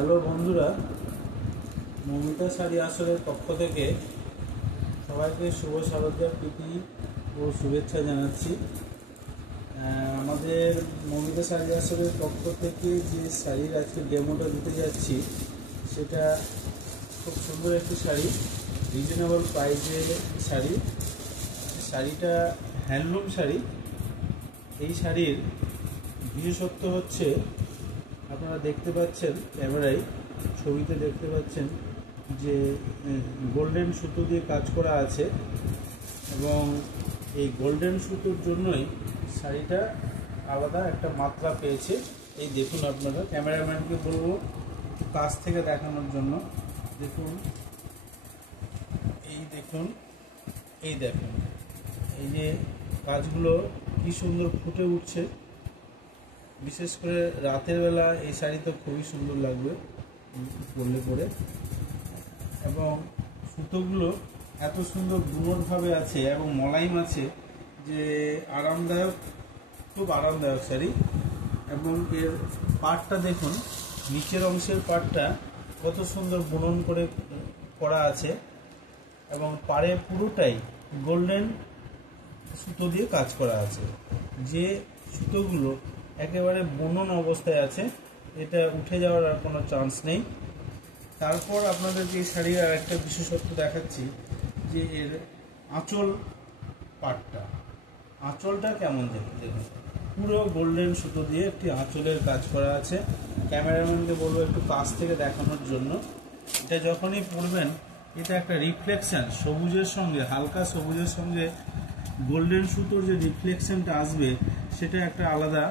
Hello বন্ধুরা, মমিতা শাড়ি আসরের পক্ষ থেকে সবাইকে শুভ শারদীয়ার প্রীতি ও শুভেচ্ছা জানাচ্ছি। আমাদের মমিতা শাড়ি আসরের পক্ষ থেকে যে শাড়ির আজকে ডেমোটা দিতে যাচ্ছি সেটা খুব সুন্দর একটি শাড়ি, রিজনেবল প্রাইসের শাড়ি। শাড়িটা হ্যান্ডলুম শাড়ি। এই শাড়ির বিশেষত্ব হচ্ছে, আপনারা দেখতে পাচ্ছেন ক্যামেরায়, ছবিতে দেখতে পাচ্ছেন যে গোল্ডেন সুতো দিয়ে কাজ করা আছে এবং এই গোল্ডেন সুতোর জন্যই শাড়িটা আলাদা একটা মাত্রা পেয়েছে। এই দেখুন, আপনারা ক্যামেরাম্যানকে বলবো কাছ থেকে দেখানোর জন্য। দেখুন, এই দেখুন, এই দেখুন, এই যে কাজগুলো কি সুন্দর ফুটে উঠছে। বিশেষ করে রাতের বেলা এই শাড়ি তো খুবই সুন্দর লাগবে পরলে পরে। এবং সুতোগুলো এত সুন্দর বুনটভাবে আছে এবং মলাইম আছে যে আরামদায়ক, খুব আরামদায়ক শাড়ি। এবং এর পাটটা দেখুন, নিচের অংশের পাটটা কত সুন্দর বুনন করে করা আছে এবং পাড়ে পুরোটাই গোল্ডেন সুতো দিয়ে কাজ করা আছে। যে সুতোগুলো একেবারে বুনন অবস্থায় আছে, এটা উঠে যাওয়ার আর কোনো চান্স নেই। তারপর আপনাদেরকে এই শাড়ির আর একটা বিশেষত্ব দেখাচ্ছি যে এর আঁচল পাটটা, আঁচলটা কেমন দেখতে, পুরো গোল্ডেন সুতো দিয়ে একটি আঁচলের কাজ করা আছে। ক্যামেরাম্যানকে বলবো একটু কাছ থেকে দেখানোর জন্য। এটা যখনই পরবেন, এটা একটা রিফ্লেকশন, সবুজের সঙ্গে, হালকা সবুজের সঙ্গে গোল্ডেন সুতোর যে রিফ্লেকশনটা আসবে সেটা একটা আলাদা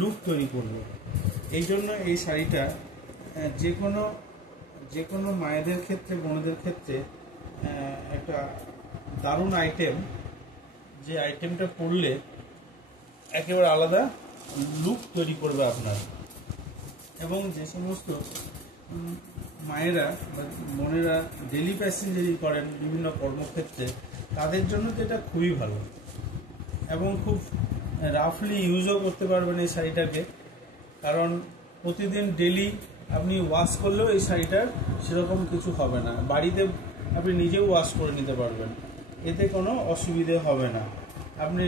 লুক তৈরি করবে। এই জন্য এই শাড়িটা যে কোনো মায়েদের ক্ষেত্রে, বোনদের ক্ষেত্রে একটা দারুণ আইটেম, যে আইটেমটা পরলে একেবারে আলাদা লুক তৈরি করবে আপনার। এবং যে সমস্ত মায়েরা বা বোনেরা ডেলি প্যাসেঞ্জারি করেন বিভিন্ন কর্মক্ষেত্রে, তাদের জন্য তো এটা খুবই ভালো এবং খুব রাফলি ইউজও করতে পারবেন এই শাড়িটাকে। কারণ প্রতিদিন ডেলি আপনি ওয়াশ করলেও এই শাড়িটার সেরকম কিছু হবে না। বাড়িতে আপনি নিজেও ওয়াশ করে নিতে পারবেন, এতে কোনো অসুবিধে হবে না। আপনি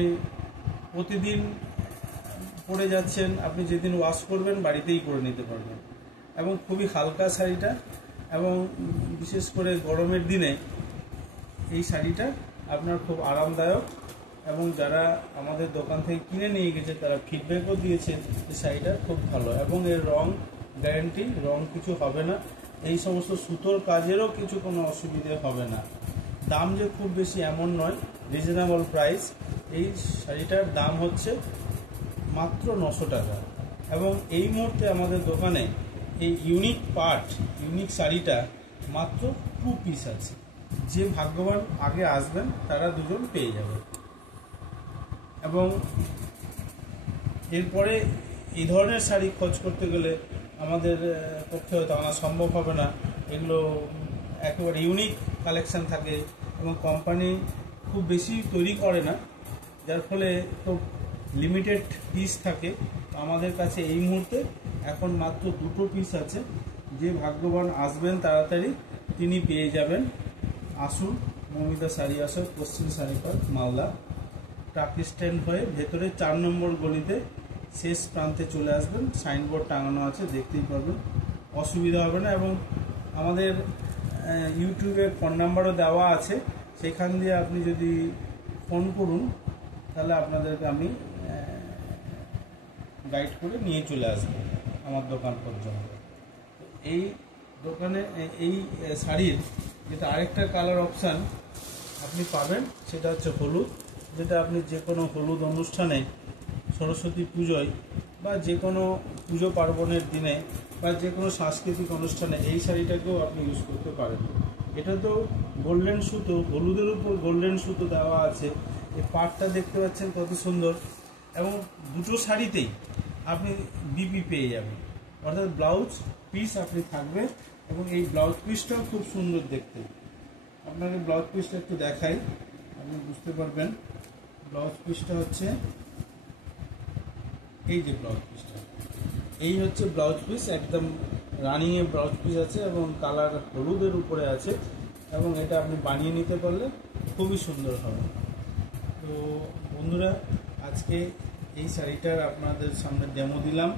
প্রতিদিন পরে যাচ্ছেন, আপনি যেদিন ওয়াশ করবেন বাড়িতেই করে নিতে পারবেন। এবং খুবই হালকা শাড়িটা, এবং বিশেষ করে গরমের দিনে এই শাড়িটা আপনার খুব আরামদায়ক। এবং যারা আমাদের দোকান থেকে কিনে নিয়ে গেছে তারা ফিডব্যাকও দিয়েছে যে শাড়িটা খুব ভালো এবং এর রং গ্যারান্টি, রং কিছু হবে না। এই সমস্ত সুতোর কাজেরও কিছু কোনো অসুবিধে হবে না। দাম যে খুব বেশি এমন নয়, রিজনেবল প্রাইস। এই শাড়িটার দাম হচ্ছে মাত্র 900 টাকা। এবং এই মুহূর্তে আমাদের দোকানে এই ইউনিক শাড়িটা মাত্র 2 পিস আছে। যে ভাগ্যবান আগে আসবেন তারা দুজন পেয়ে যাবে। এবং এরপরে এই ধরনের শাড়ি খোঁজ করতে গেলে আমাদের পক্ষে হয়তো আনা সম্ভব হবে না। এগুলো একেবারে ইউনিক কালেকশন থাকে এবং কোম্পানি খুব বেশি তৈরি করে না, যার ফলে খুব লিমিটেড পিস থাকে। আমাদের কাছে এই মুহূর্তে এখন মাত্র 2 পিস আছে। যে ভাগ্যবান আসবেন তাড়াতাড়ি তিনি পেয়ে যাবেন। আসুন, মমিতা শাড়ি আসর, পশ্চিম শাড়িপাড়, মালদা। ট্রাক স্ট্যান্ড হয়ে ভেতরে 4 নম্বর গলিতে শেষ প্রান্তে চলে আসবেন। সাইনবোর্ড টাঙানো আছে, দেখতেই পাবেন, অসুবিধা হবে না। এবং আমাদের ইউটিউবে ফোন নাম্বারও দেওয়া আছে, সেখান দিয়ে আপনি যদি ফোন করুন তাহলে আপনাদেরকে আমি গাইড করে নিয়ে চলে আসবো আমার দোকান পর্যন্ত। এই দোকানে এই শাড়ির যেটা আরেকটা কালার অপশান আপনি পাবেন, সেটা হচ্ছে হলুদ, যেটা আপনি যে কোনো হলুদ অনুষ্ঠানে, সরস্বতী পুজোয় বা যে কোনো পুজো পার্বণের দিনে বা যে কোনো সাংস্কৃতিক অনুষ্ঠানে এই শাড়িটাকেও আপনি ইউজ করতে পারেন। এটা তো গোল্ডেন সুতো, হলুদের উপর গোল্ডেন সুতো দেওয়া আছে। এই পাটটা দেখতে পাচ্ছেন কত সুন্দর। এবং দুটো শাড়িতেই আপনি বিপি পেয়ে যাবেন, অর্থাৎ ব্লাউজ পিস আপনি থাকবে। এবং এই ব্লাউজ পিসটাও খুব সুন্দর দেখতে। আপনাকে ব্লাউজ পিসটা একটু দেখাই, আপনি বুঝতে পারবেন। ব্লাউজ পিসটা হচ্ছে এই যে ব্লাউজ পিসটা, এই হচ্ছে ব্লাউজ পিস, একদম রানিংয়ে ব্লাউজ পিস আছে এবং কালার হলুদের উপরে আছে, এবং এটা আপনি বানিয়ে নিতে পারলে খুবই সুন্দর হবে। তো বন্ধুরা, আজকে এই শাড়িটার আপনাদের সামনে ডেমো দিলাম।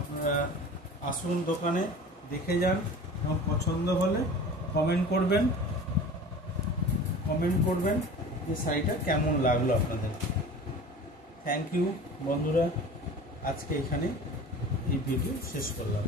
আপনারা আসুন দোকানে, দেখে যান, এবং পছন্দ হলে কমেন্ট করবেন যে শাড়িটা কেমন লাগলো আপনাদের। থ্যাংক ইউ বন্ধুরা, আজকে এখানে এই ভিডিও শেষ করলাম।